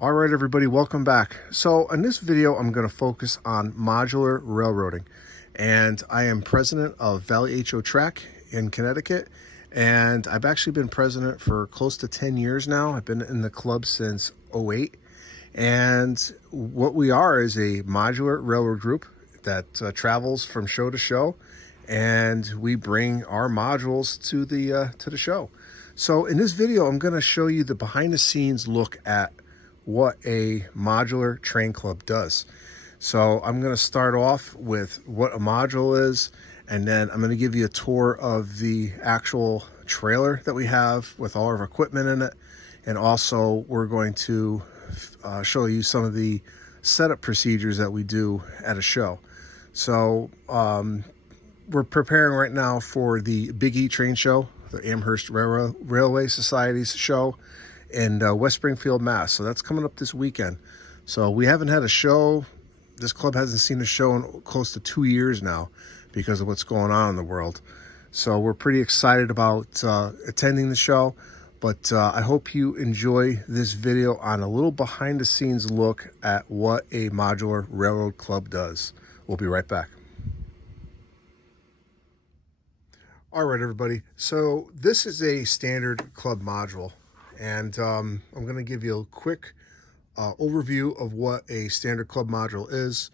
All right, everybody, welcome back. So in this video, I'm going to focus on modular railroading. And I am president of Valley HO Track in Connecticut. And I've actually been president for close to 10 years now. I've been in the club since '08. And what we are is a modular railroad group that travels from show to show. And we bring our modules to the show. So in this video, I'm going to show you the behind the scenes look at what a modular train club does. So I'm going to start off with what a module is, and then I'm going to give you a tour of the actual trailer that we have with all of our equipment in it. And also we're going to show you some of the setup procedures that we do at a show. So we're preparing right now for the Big E train show, the Amherst Railway Society's show in West Springfield, Mass. So that's coming up this weekend. So we haven't had a show. This club hasn't seen a show in close to 2 years now because of what's going on in the world. So we're pretty excited about attending the show. But I hope you enjoy this video on a little behind the scenes look at what a modular railroad club does. We'll be right back. All right, everybody. So this is a standard club module. And I'm going to give you a quick overview of what a standard club module is,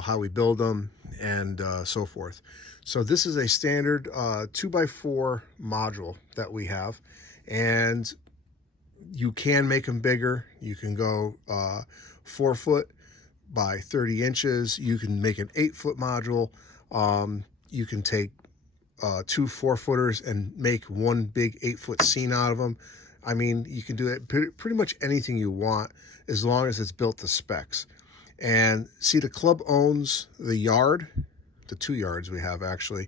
how we build them, and so forth. So this is a standard 2x4 module that we have, and you can make them bigger. You can go 4 foot by 30 inches. You can make an 8-foot module. You can take 2 4-footers and make one big 8-foot scene out of them. I mean, you can do it pretty much anything you want as long as it's built to specs. And see, the club owns the yard, the 2 yards we have actually,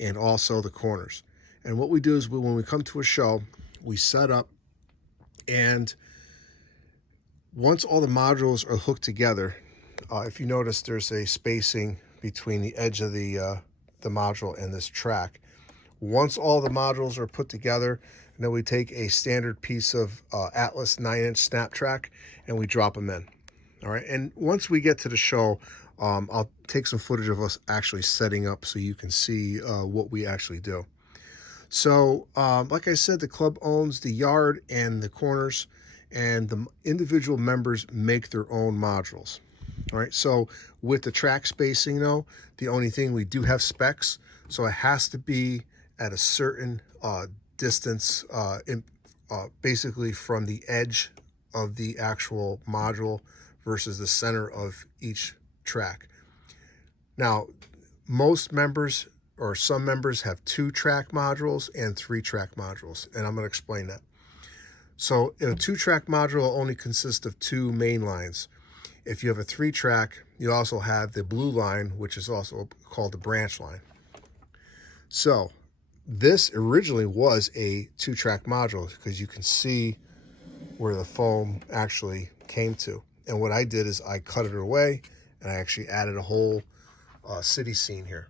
and also the corners. And what we do is when we come to a show, we set up, and once all the modules are hooked together, if you notice, there's a spacing between the edge of the module and this track. Once all the modules are put together, and then we take a standard piece of Atlas 9-inch snap track and we drop them in. All right, and once we get to the show, I'll take some footage of us actually setting up so you can see what we actually do. So like I said, the club owns the yard and the corners, and the individual members make their own modules. All right, so with the track spacing though, the only thing, we do have specs, so it has to be at a certain distance, basically from the edge of the actual module versus the center of each track. Now, most members or some members have 2-track modules and 3-track modules, and I'm going to explain that. So a 2-track module only consists of 2 main lines. If you have a 3-track, you also have the blue line, which is also called the branch line. So this originally was a 2-track module because you can see where the foam actually came to. And what I did is I cut it away and I actually added a whole city scene here.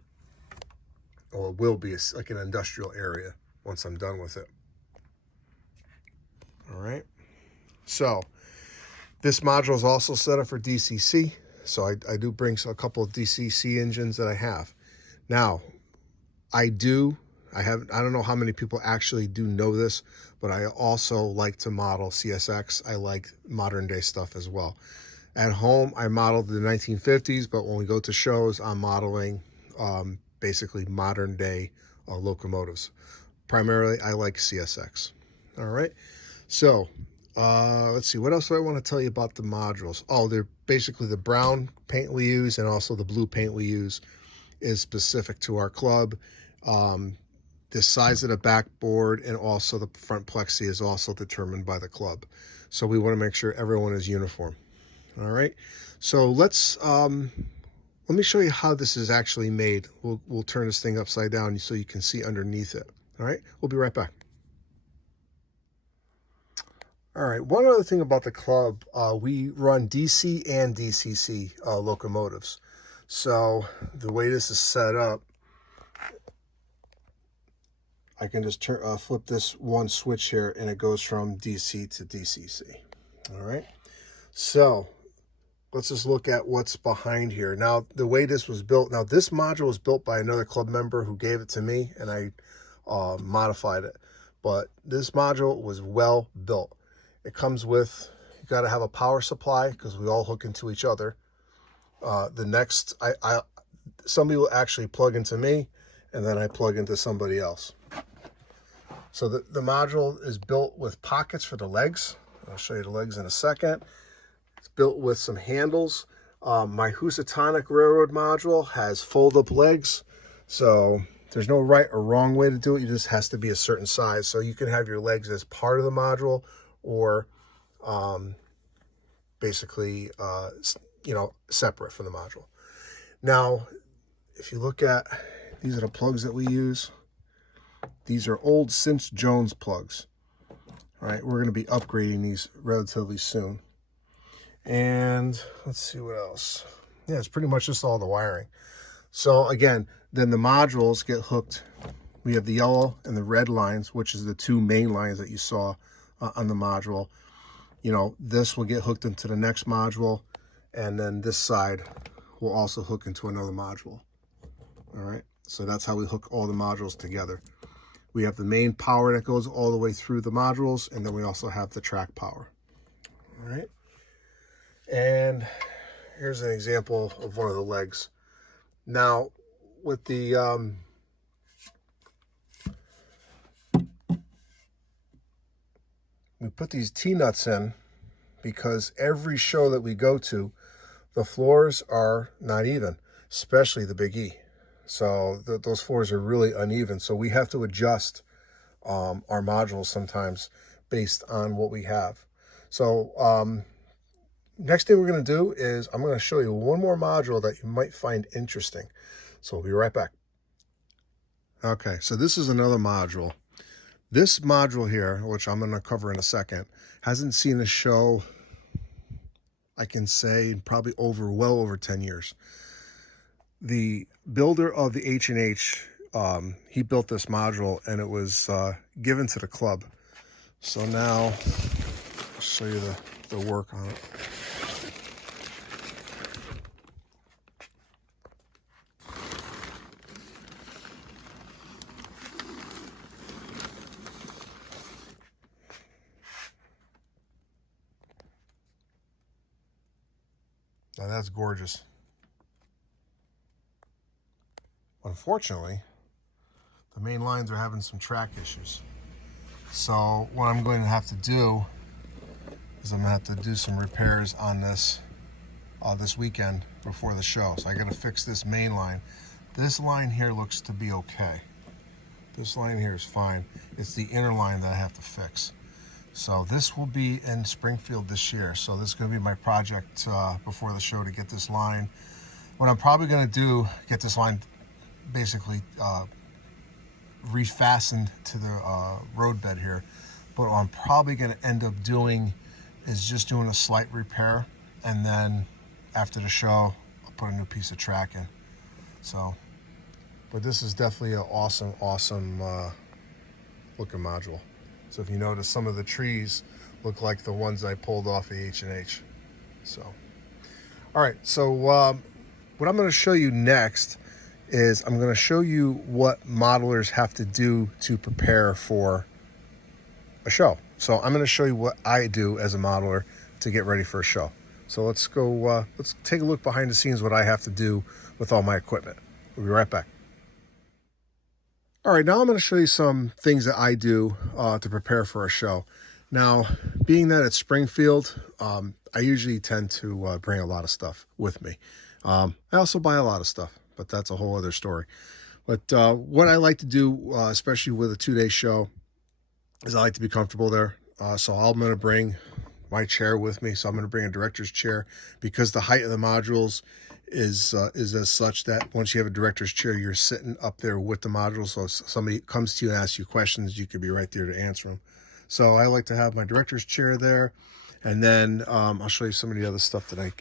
Or it will be like an industrial area once I'm done with it. All right. So this module is also set up for DCC. So I do bring a couple of DCC engines that I have. Now, I don't know how many people actually do know this, but I also like to model CSX. I like modern day stuff as well. At home, I modeled the 1950s, but when we go to shows, I'm modeling basically modern day locomotives. Primarily, I like CSX. All right. So let's see, what else do I want to tell you about the modules? Oh, they're basically the brown paint we use and also the blue paint we use is specific to our club. The size of the backboard and also the front plexi is also determined by the club. So we want to make sure everyone is uniform. All right. So let me show you how this is actually made. We'll turn this thing upside down so you can see underneath it. All right. We'll be right back. All right. One other thing about the club, we run DC and DCC locomotives. So the way this is set up, I can just flip this one switch here and it goes from DC to DCC. All right. So let's just look at what's behind here. Now, the way this was built, now this module was built by another club member who gave it to me, and I modified it. But this module was well built. It comes with, you got to have a power supply because we all hook into each other. The next, somebody will actually plug into me, and then I plug into somebody else. So the module is built with pockets for the legs. I'll show you the legs in a second. It's built with some handles. My Housatonic Railroad module has fold-up legs, so there's no right or wrong way to do it. It just has to be a certain size. So you can have your legs as part of the module, or basically, you know, separate from the module. Now, if you look at, these are the plugs that we use. These are old Cinch Jones plugs. All right, we're going to be upgrading these relatively soon. And let's see what else. Yeah, it's pretty much just all the wiring. So again, then the modules get hooked. We have the yellow and the red lines, which is the two main lines that you saw on the module. You know, this will get hooked into the next module, and then this side will also hook into another module. All right, so that's how we hook all the modules together. We have the main power that goes all the way through the modules, and then we also have the track power. All right, and here's an example of one of the legs. Now, with the we put these T-nuts in because every show that we go to, the floors are not even, especially the Big E. So those floors are really uneven. So we have to adjust our modules sometimes based on what we have. So next thing we're going to do is I'm going to show you one more module that you might find interesting. So we'll be right back. Okay, so this is another module. This module here, which I'm going to cover in a second, hasn't seen a show, I can say, probably well over 10 years. The builder of the H&H, he built this module, and it was given to the club. So now I'll show you the work on it. Now that's gorgeous. Unfortunately, the main lines are having some track issues. So what I'm going to have to do is I'm going to have to do some repairs on this this weekend before the show. So I got to fix this main line. This line here looks to be okay. This line here is fine. It's the inner line that I have to fix. So this will be in Springfield this year. So this is going to be my project before the show to get this line. What I'm probably going to do, get this line basically refastened to the road bed here. But what I'm probably going to end up doing is just doing a slight repair, and then after the show, I'll put a new piece of track in. So, but this is definitely an awesome looking module. So if you notice, some of the trees look like the ones I pulled off the H&H. So, all right. So what I'm going to show you next is I'm going to show you what modelers have to do to prepare for a show. So I'm going to show you what I do as a modeler to get ready for a show. So let's go, let's take a look behind the scenes what I have to do with all my equipment. We'll be right back. All right, now I'm going to show you some things that I do to prepare for a show. Now, being that it's Springfield, I usually tend to bring a lot of stuff with me. I also buy a lot of stuff, but that's a whole other story. But what I like to do, especially with a 2-day show, is I like to be comfortable there. So I'm going to bring my chair with me. So I'm going to bring a director's chair because the height of the modules is as such that once you have a director's chair, you're sitting up there with the module. So if somebody comes to you and asks you questions, you could be right there to answer them. So I like to have my director's chair there. And then I'll show you some of the other stuff that I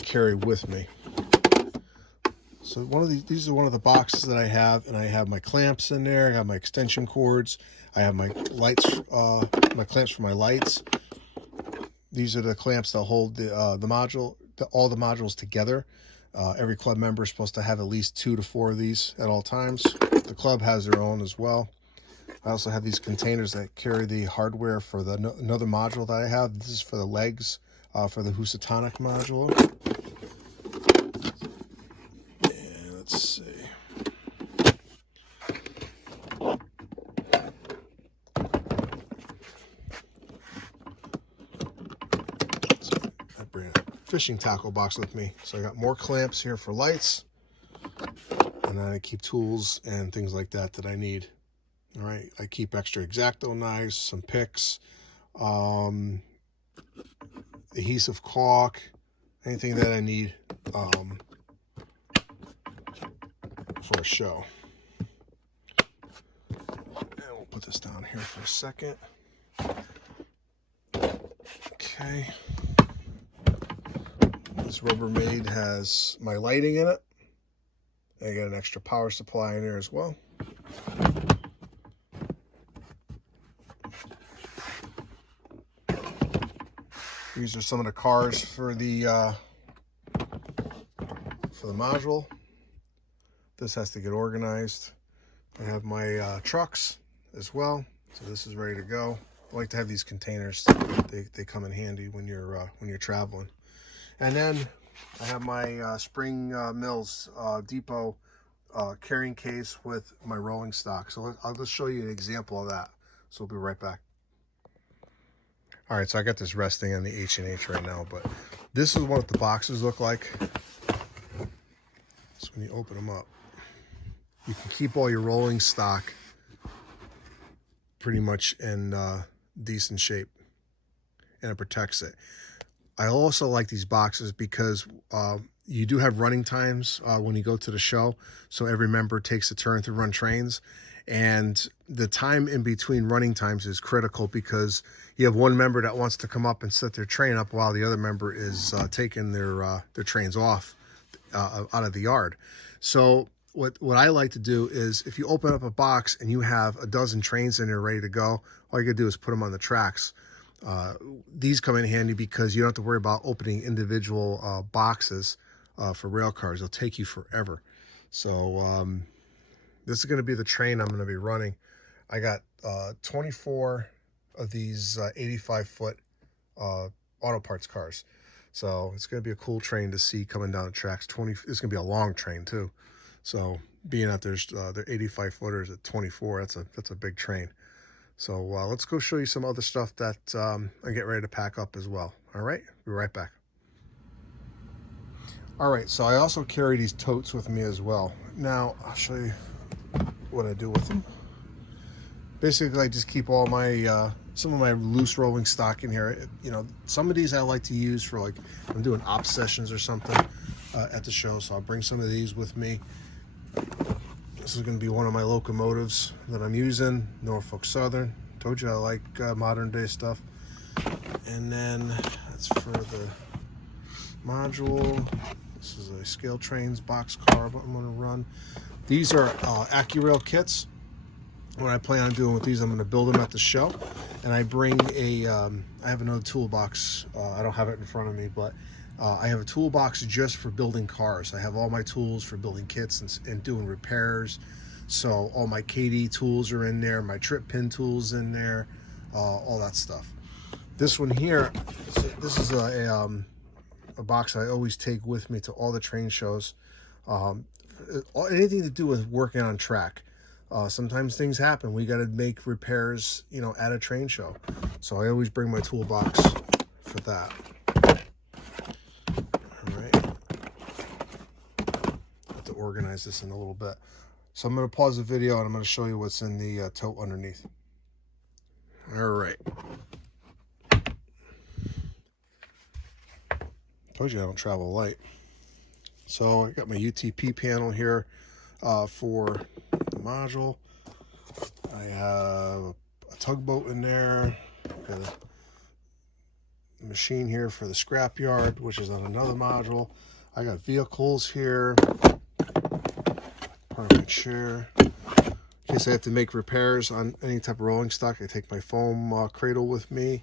carry with me. So these are one of the boxes that I have, and I have my clamps in there. I have my extension cords. I have my lights, my clamps for my lights. These are the clamps that hold all the modules together. Every club member is supposed to have at least 2 to 4 of these at all times. The club has their own as well. I also have these containers that carry the hardware for another module that I have. This is for the legs for the Housatonic module. And let's see. I bring a fishing tackle box with me. So I got more clamps here for lights. And then I keep tools and things like that I need. All right, I keep extra X-Acto knives, some picks, adhesive caulk, anything that I need for a show. And we'll put this down here for a second. Okay. This Rubbermaid has my lighting in it. I got an extra power supply in there as well. These are some of the cars for the module. This has to get organized. I have my trucks as well, so this is ready to go. I like to have these containers. They come in handy when you're traveling. And then I have my Spring Mills Depot carrying case with my rolling stock. So I'll just show you an example of that. So we'll be right back. All right, so I got this resting on the H&H right now, but this is what the boxes look like. So when you open them up, you can keep all your rolling stock pretty much in decent shape, and it protects it. I also like these boxes because you do have running times when you go to the show, so every member takes a turn to run trains. And the time in between running times is critical because you have one member that wants to come up and set their train up while the other member is taking their trains off out of the yard. So what I like to do is if you open up a box and you have a dozen trains in there ready to go, all you gotta do is put them on the tracks. These come in handy because you don't have to worry about opening individual boxes for rail cars. They'll take you forever. So this is going to be the train I'm going to be running. I got 24 of these 85-foot auto parts cars. So it's going to be a cool train to see coming down the tracks. It's going to be a long train too. So being out there's they're 85-footers at 24, that's a big train. So let's go show you some other stuff that I get ready to pack up as well. All right, be right back. All right, so I also carry these totes with me as well. Now I'll show you what I do with them. Basically, I just keep all my some of my loose rolling stock in here. You know, some of these I like to use for like I'm doing op sessions or something at the show, so I'll bring some of these with me. This is going to be one of my locomotives that I'm using, Norfolk Southern. Told you I like modern day stuff. And then that's for the module. This is a Scale Trains box car what I'm going to run. These are AccuRail kits. What I plan on doing with these, I'm going to build them at the show. And I bring I have another toolbox. I don't have it in front of me, but I have a toolbox just for building cars. I have all my tools for building kits and doing repairs. So all my KD tools are in there, my trip pin tools in there, all that stuff. This one here, this is a box I always take with me to all the train shows. Anything to do with working on track. Sometimes things happen. We got to make repairs, you know, at a train show. So I always bring my toolbox for that. All right. I have to organize this in a little bit. So I'm going to pause the video and I'm going to show you what's in the tote underneath. All right. Told you I don't travel light. So I got my UTP panel here for the module. I have a tugboat in there. Got a machine here for the scrapyard, which is on another module. I got vehicles here. Part of my chair. In case I have to make repairs on any type of rolling stock, I take my foam cradle with me.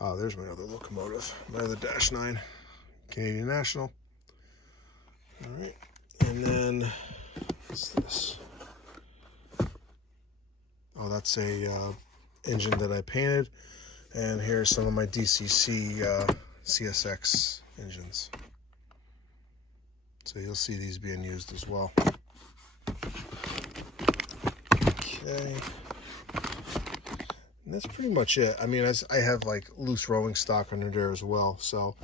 Oh, there's my other locomotive, my other -9, Canadian National. All right, and then what's this? Oh, that's a engine that I painted, and here's some of my DCC CSX engines. So you'll see these being used as well. Okay. And that's pretty much it. I mean, I have like loose rolling stock under there as well. So,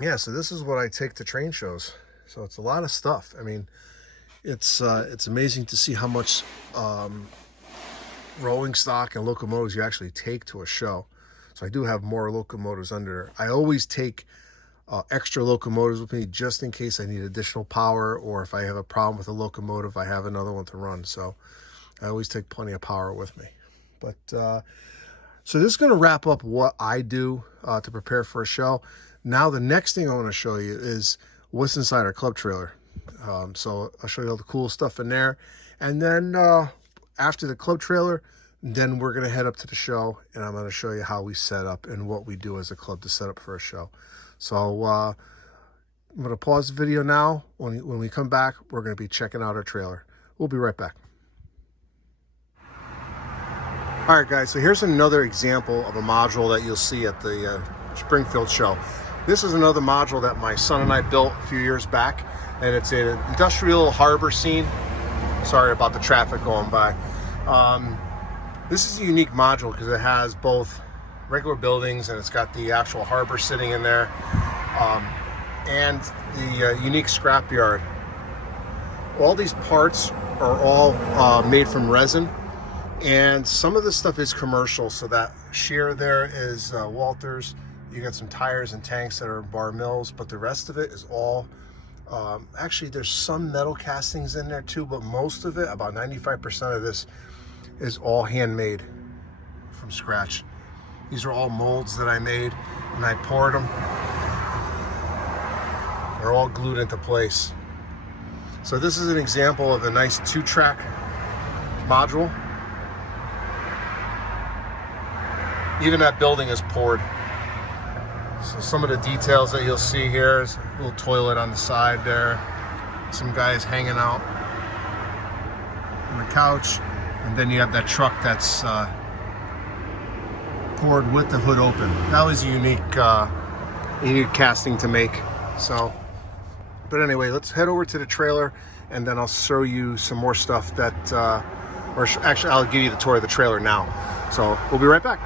yeah, so this is what I take to train shows. So it's a lot of stuff. I mean, it's amazing to see how much rolling stock and locomotives you actually take to a show. So I do have more locomotives under there. I always take extra locomotives with me just in case I need additional power, or if I have a problem with a locomotive, I have another one to run. So I always take plenty of power with me. But so this is going to wrap up what I do to prepare for a show. Now the next thing I want to show you is what's inside our club trailer. So I'll show you all the cool stuff in there, and then after the club trailer, then we're going to head up to the show, and I'm going to show you how we set up and what we do as a club to set up for a show. So I'm going to pause the video now. When we come back, we're going to be checking out our trailer. We'll be right back. All right, guys, so here's another example of a module that you'll see at the Springfield show. This is another module that my son and I built a few years back, and it's an industrial harbor scene. Sorry about the traffic going by. This is a unique module because it has both regular buildings, and it's got the actual harbor sitting in there, and the unique scrapyard. All these parts are all made from resin, and some of this stuff is commercial. So that shear there is Walters. You got some tires and tanks that are Bar Mills, but the rest of it is all actually there's some metal castings in there too, but most of it, about 95% of this, is all handmade from scratch. These are all molds that I made, and I poured them. They're all glued into place. So this is an example of a nice 2-track module. Even that building is poured. So some of the details that you'll see here is a little toilet on the side there. Some guys hanging out on the couch. And then you have that truck that's poured with the hood open. That was a unique casting to make. So, but anyway, let's head over to the trailer, and then I'll show you some more stuff that, or actually I'll give you the tour of the trailer now. So we'll be right back.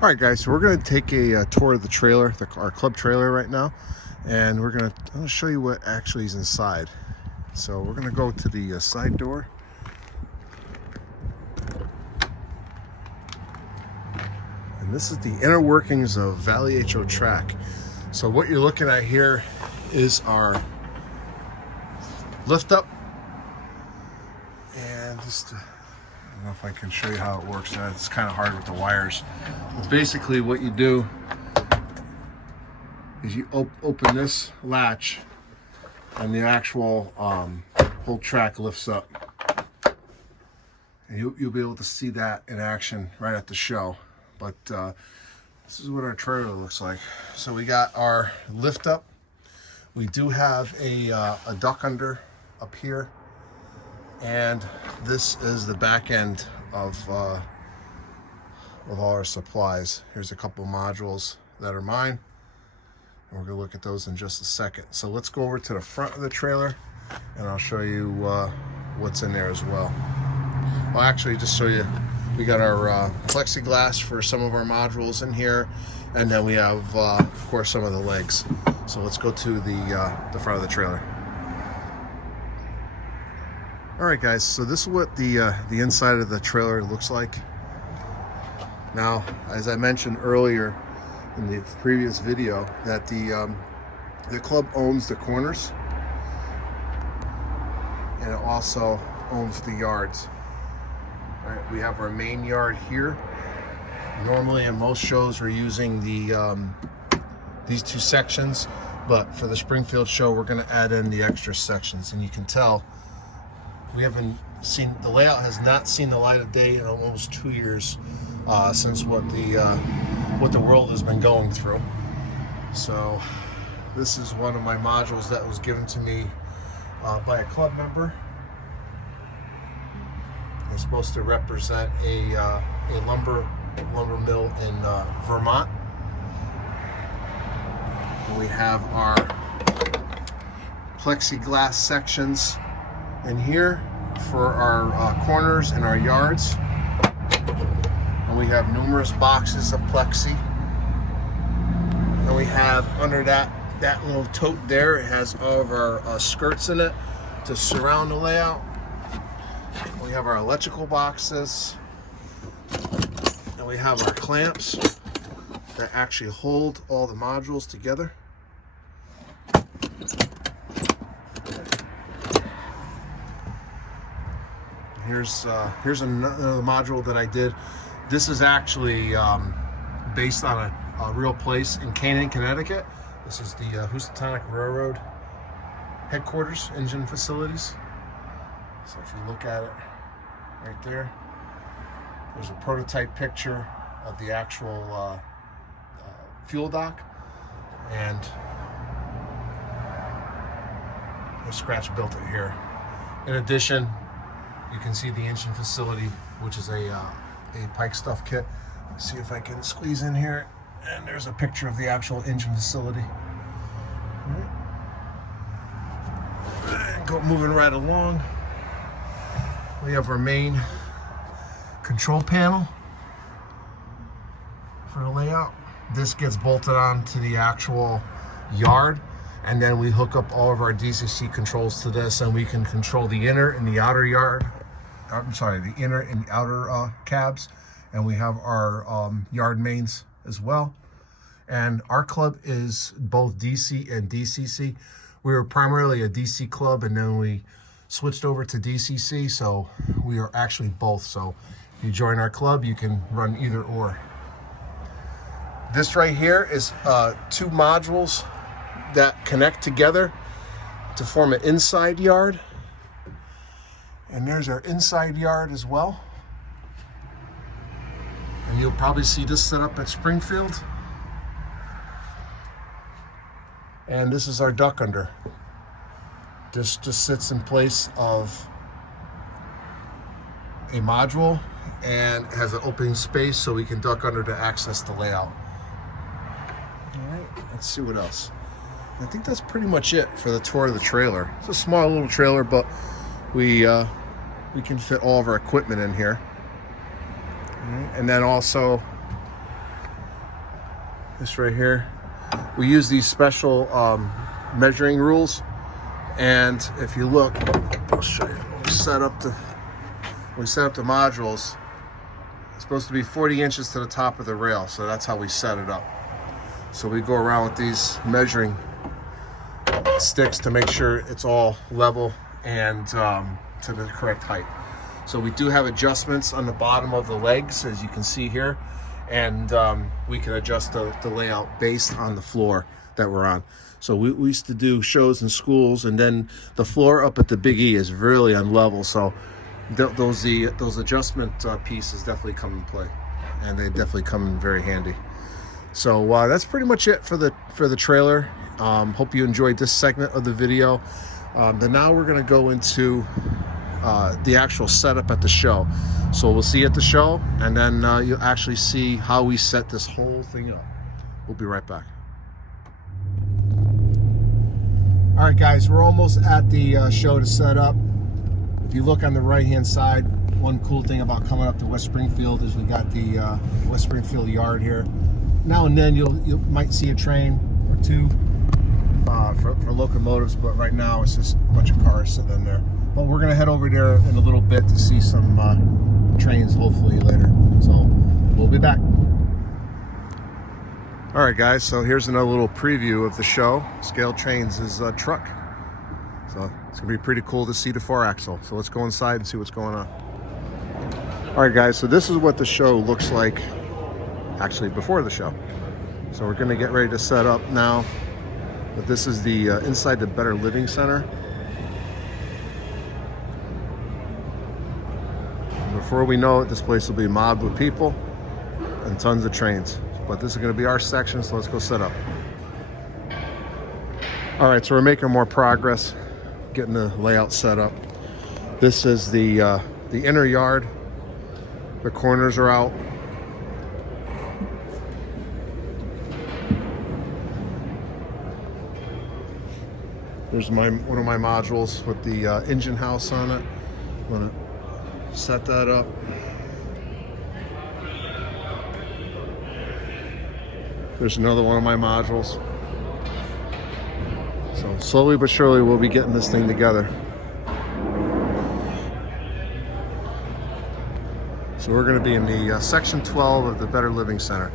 All right, guys, so we're going to take a tour of the trailer, our club trailer right now, and I'm going to show you what actually is inside. So we're going to go to the side door. And this is the inner workings of Valley HO track. So what you're looking at here is our lift up. And just, I don't know if I can show you how it works. It's kind of hard with the wires. But basically what you do is you open this latch, and the actual whole track lifts up, and you'll be able to see that in action right at the show. But this is what our trailer looks like. So we got our lift up. We do have a duck under up here, and this is the back end of all our supplies. Here's a couple modules that are mine. We're going to look at those in just a second. So let's go over to the front of the trailer, and I'll show you what's in there as well. Well, actually, just show you, we got our plexiglass for some of our modules in here, and then we have, of course, some of the legs. So let's go to the front of the trailer. All right, guys, so this is what the inside of the trailer looks like. Now, as I mentioned earlier, in the previous video, that the club owns the corners, and it also owns the yards. All right, we have our main yard here. Normally in most shows we're using these two sections, but for the Springfield show we're going to add in the extra sections. And you can tell we haven't the layout has not seen the light of day in almost 2 years since what the world has been going through. So this is one of my modules that was given to me by a club member. It's supposed to represent a lumber mill in Vermont. And we have our plexiglass sections in here for our corners and our yards. And we have numerous boxes of plexi. And we have under that little tote there, it has all of our skirts in it to surround the layout. We have our electrical boxes. And we have our clamps that actually hold all the modules together. Here's another module that I did. This is actually based on a real place in Canaan, Connecticut. This is the Housatonic Railroad headquarters, engine facilities. So if you look at it right there, there's a prototype picture of the actual fuel dock, and the scratch built it here. In addition, you can see the engine facility, which is a Pike stuff kit. Let's see if I can squeeze in here, and there's a picture of the actual engine facility. All right. And moving right along, we have our main control panel for the layout. This gets bolted on to the actual yard, and then we hook up all of our DCC controls to this, and we can control the inner and the outer yard. I'm sorry, the inner and the outer cabs, and we have our yard mains as well. And our club is both DC and DCC. We were primarily a DC club, and then we switched over to DCC, so we are actually both. So if you join our club, you can run either or. This right here is 2 modules that connect together to form an inside yard. And there's our inside yard as well. And you'll probably see this set up at Springfield. And this is our duck under. This just sits in place of a module and has an opening space so we can duck under to access the layout. All right, let's see what else. I think that's pretty much it for the tour of the trailer. It's a small little trailer, but we can fit all of our equipment in here. And then also this right here, we use these special measuring rules. And if you look, I'll show you. We set up the modules. It's supposed to be 40 inches to the top of the rail, so that's how we set it up. So we go around with these measuring sticks to make sure it's all level and to the correct height. So we do have adjustments on the bottom of the legs, as you can see here, and we can adjust the layout based on the floor that we're on. So we used to do shows in schools, and then the floor up at the Big E is really unlevel, so those adjustment pieces definitely come in play, and they definitely come in very handy. So that's pretty much it for the trailer. Hope you enjoyed this segment of the video. Then now we're going to go into the actual setup at the show. So we'll see you at the show, and then you'll actually see how we set this whole thing up. We'll be right back. All right, guys, we're almost at the show to set up. If you look on the right-hand side, one cool thing about coming up to West Springfield is we got the West Springfield yard here. Now and then you might see a train or two for locomotives, but right now it's just a bunch of cars sitting in there. But we're gonna head over there in a little bit to see some trains, hopefully later. So we'll be back. All right, guys, so here's another little preview of the show. Scale Trains is a truck. So it's gonna be pretty cool to see the 4-axle. So let's go inside and see what's going on. All right, guys, so this is what the show looks like actually before the show. So we're gonna get ready to set up now. But this is the inside the Better Living Center. before we know it, this place will be mobbed with people and tons of trains. But this is going to be our section, so let's go set up. All right, so we're making more progress getting the layout set up. This is the inner yard. The corners are out. There's one of my modules with the engine house on it. I'm gonna set that up. There's another one of my modules. So slowly but surely we'll be getting this thing together. So we're going to be in the section 12 of the Better Living Center.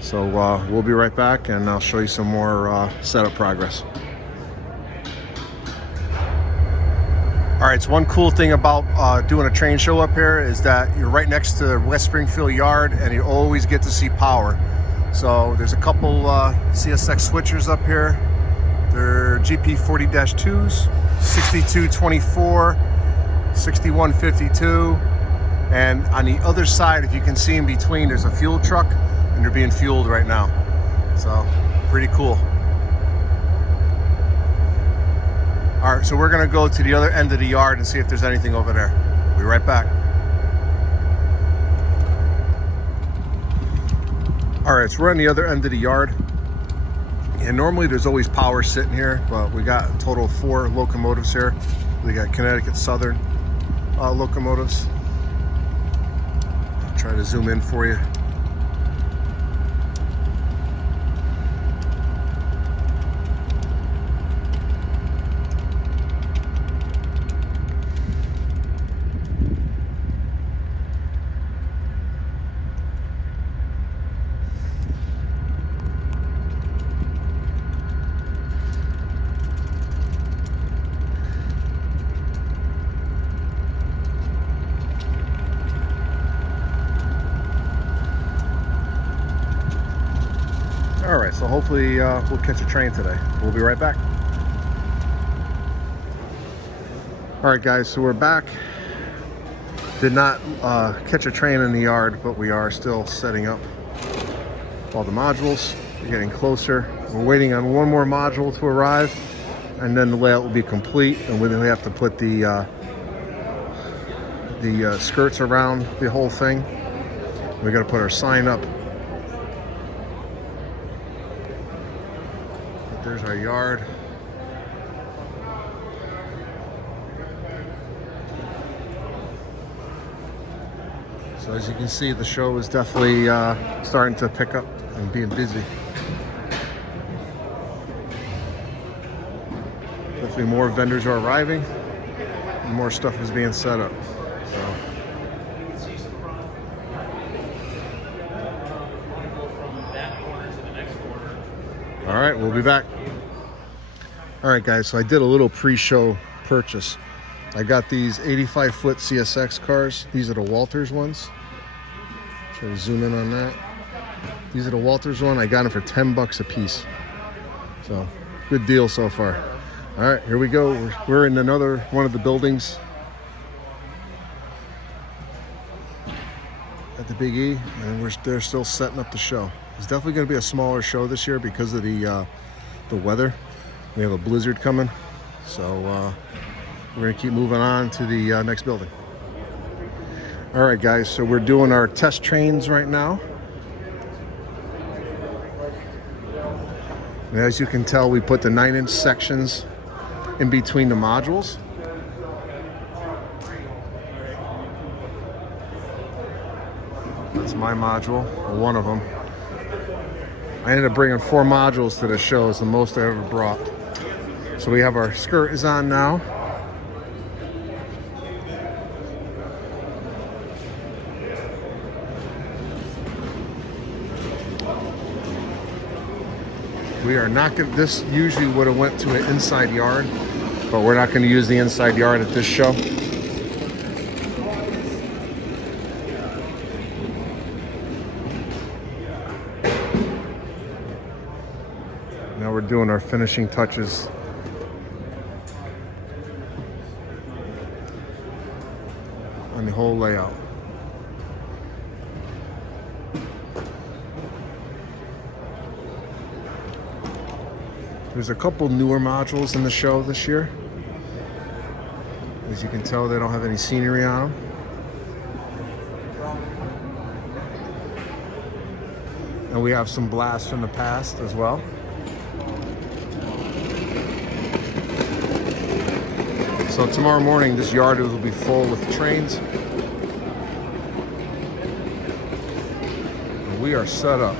So we'll be right back and I'll show you some more setup progress. All right, so one cool thing about doing a train show up here is that you're right next to West Springfield Yard and you always get to see power. So there's a couple CSX switchers up here. They're GP 40-2s, 6224, 6152. And on the other side, if you can see in between, there's a fuel truck and they're being fueled right now. So pretty cool. All right, so we're gonna go to the other end of the yard and see if there's anything over there. We'll be right back. All right, so we're on the other end of the yard. And normally there's always power sitting here, but we got a total of 4 locomotives here. We got Connecticut Southern locomotives. I'll try to zoom in for you. All right, so hopefully we'll catch a train today. We'll be right back. All right, guys, so we're back. Did not catch a train in the yard, but we are still setting up all the modules. We're getting closer. We're waiting on one more module to arrive, and then the layout will be complete, and we have to put the skirts around the whole thing. We got to put our sign up. There's our yard. So as you can see, the show is definitely starting to pick up and being busy. Definitely more vendors are arriving and more stuff is being set up. So. All right, we'll be back. All right, guys, so I did a little pre-show purchase. I got these 85-foot CSX cars. These are the Walters ones. Try to zoom in on that. These are the Walters one. I got them for 10 bucks a piece. So, good deal so far. All right, here we go. We're in another one of the buildings at the Big E, and they're still setting up the show. It's definitely going to be a smaller show this year because of the weather. We have a blizzard coming, so we're going to keep moving on to the next building. All right, guys, so we're doing our test trains right now. And as you can tell, we put the 9-inch sections in between the modules. That's my module, or one of them. I ended up bringing 4 modules to the show. It's the most I ever brought. So we have our skirt is on now. We are not going to, this usually would have went to an inside yard, but we're not going to use the inside yard at this show. Now we're doing our finishing touches. On the whole layout. There's a couple newer modules in the show this year. As you can tell, they don't have any scenery on them. And we have some blasts from the past as well. So tomorrow morning, this yard will be full with trains. And we are set up.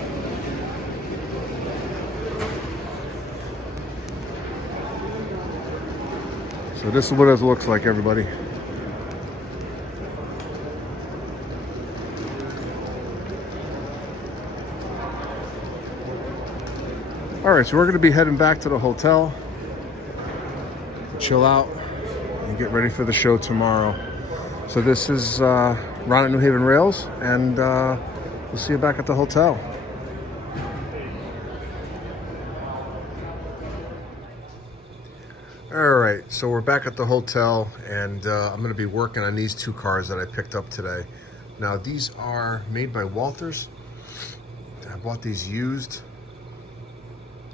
So this is what it looks like, everybody. All right, so we're gonna be heading back to the hotel to chill out and get ready for the show tomorrow. So this is Ron at New Haven Rails, and we'll see you back at the hotel. All right, so we're back at the hotel, and I'm gonna be working on these two cars that I picked up today. Now, these are made by Walthers. I bought these used.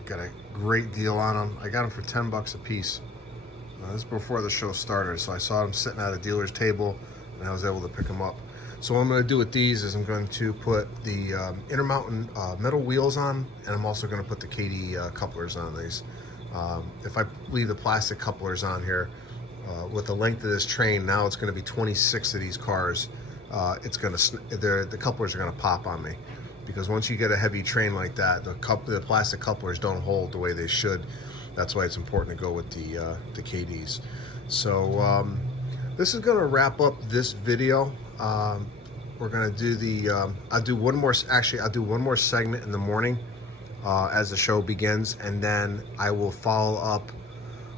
Got a great deal on them. I got them for 10 bucks a piece. This is before the show started, so I saw them sitting at a dealer's table, and I was able to pick them up. So what I'm gonna do with these is I'm going to put the Intermountain metal wheels on, and I'm also gonna put the KD couplers on these. If I leave the plastic couplers on here, with the length of this train, now it's going to be 26 of these cars. The couplers are going to pop on me, because once you get a heavy train like that, the plastic couplers don't hold the way they should. That's why it's important to go with the KDs. So this is going to wrap up this video. We're going to do I'll do one more segment in the morning. As the show begins, and then I will follow up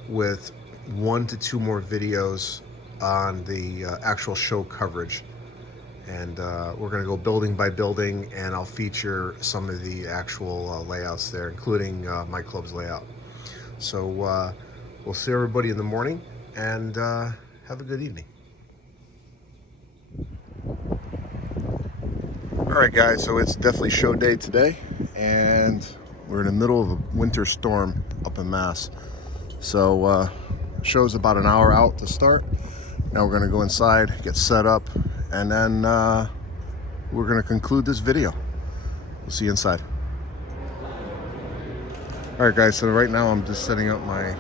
with 1 to 2 more videos on the actual show coverage, and we're going to go building by building, and I'll feature some of the actual layouts there, including my club's layout. So we'll see everybody in the morning, and have a good evening. All right, guys, so it's definitely show day today, and we're in the middle of a winter storm up in Mass. So show's about an hour out to start. Now we're gonna go inside, get set up, and then we're gonna conclude this video. We'll see you inside. All right, guys, so right now I'm just setting up my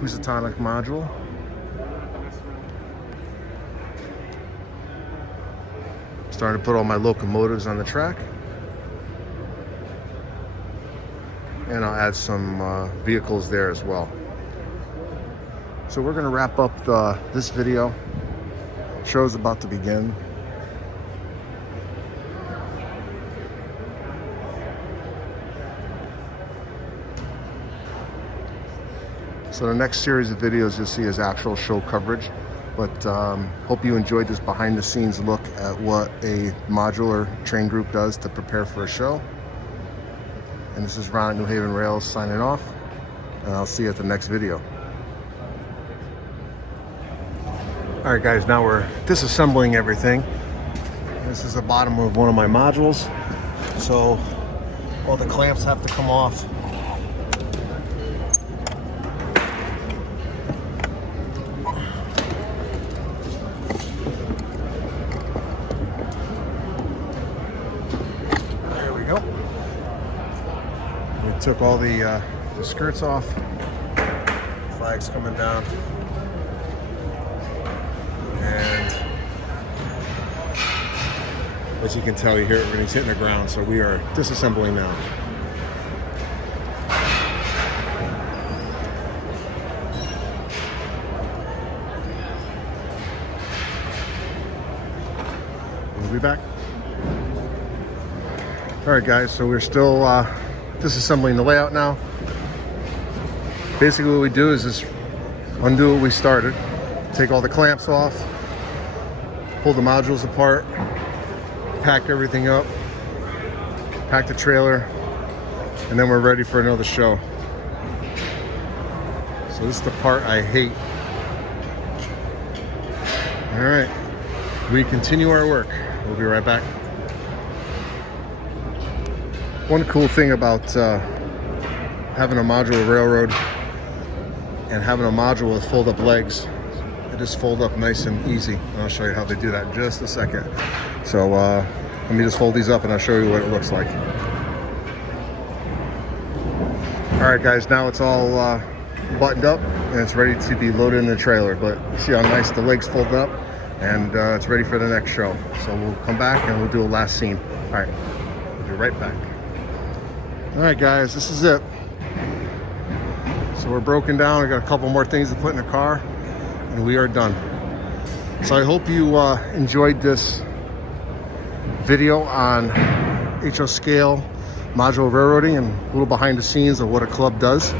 Housatonic module. Starting to put all my locomotives on the track. And I'll add some vehicles there as well. So we're gonna wrap up this video. Show's about to begin. So the next series of videos you'll see is actual show coverage. But hope you enjoyed this behind the scenes look at what a modular train group does to prepare for a show. And this is Ron at New Haven Rails signing off, and I'll see you at the next video. All right, guys, now we're disassembling everything. This is the bottom of one of my modules. So all the clamps have to come off. Took all the skirts off, flags coming down, and as you can tell, you hear it when he's hitting the ground. So we are disassembling now. We'll be back. All right, guys, so we're still disassembling the layout now. Basically what we do is just undo what we started, take all the clamps off, pull the modules apart, pack everything up, pack the trailer, and then we're ready for another show. So this is the part I hate. All right, we continue our work. We'll be right back. One cool thing about having a modular railroad and having a module with fold up legs. They just fold up nice and easy. And I'll show you how they do that in just a second. So let me just fold these up and I'll show you what it looks like. All right guys, now it's all buttoned up and it's ready to be loaded in the trailer. But you see how nice the legs fold up, and it's ready for the next show. So we'll come back and we'll do a last scene. All right, we'll be right back. All right guys, this is it. So we're broken down. I got a couple more things to put in the car and we are done. So I hope you enjoyed this video on HO Scale Modular Railroading and a little behind the scenes of what a club does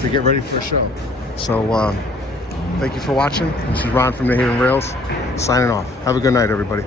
to get ready for a show. So thank you for watching. This is Ron from the Haven Rails signing off. Have a good night, everybody.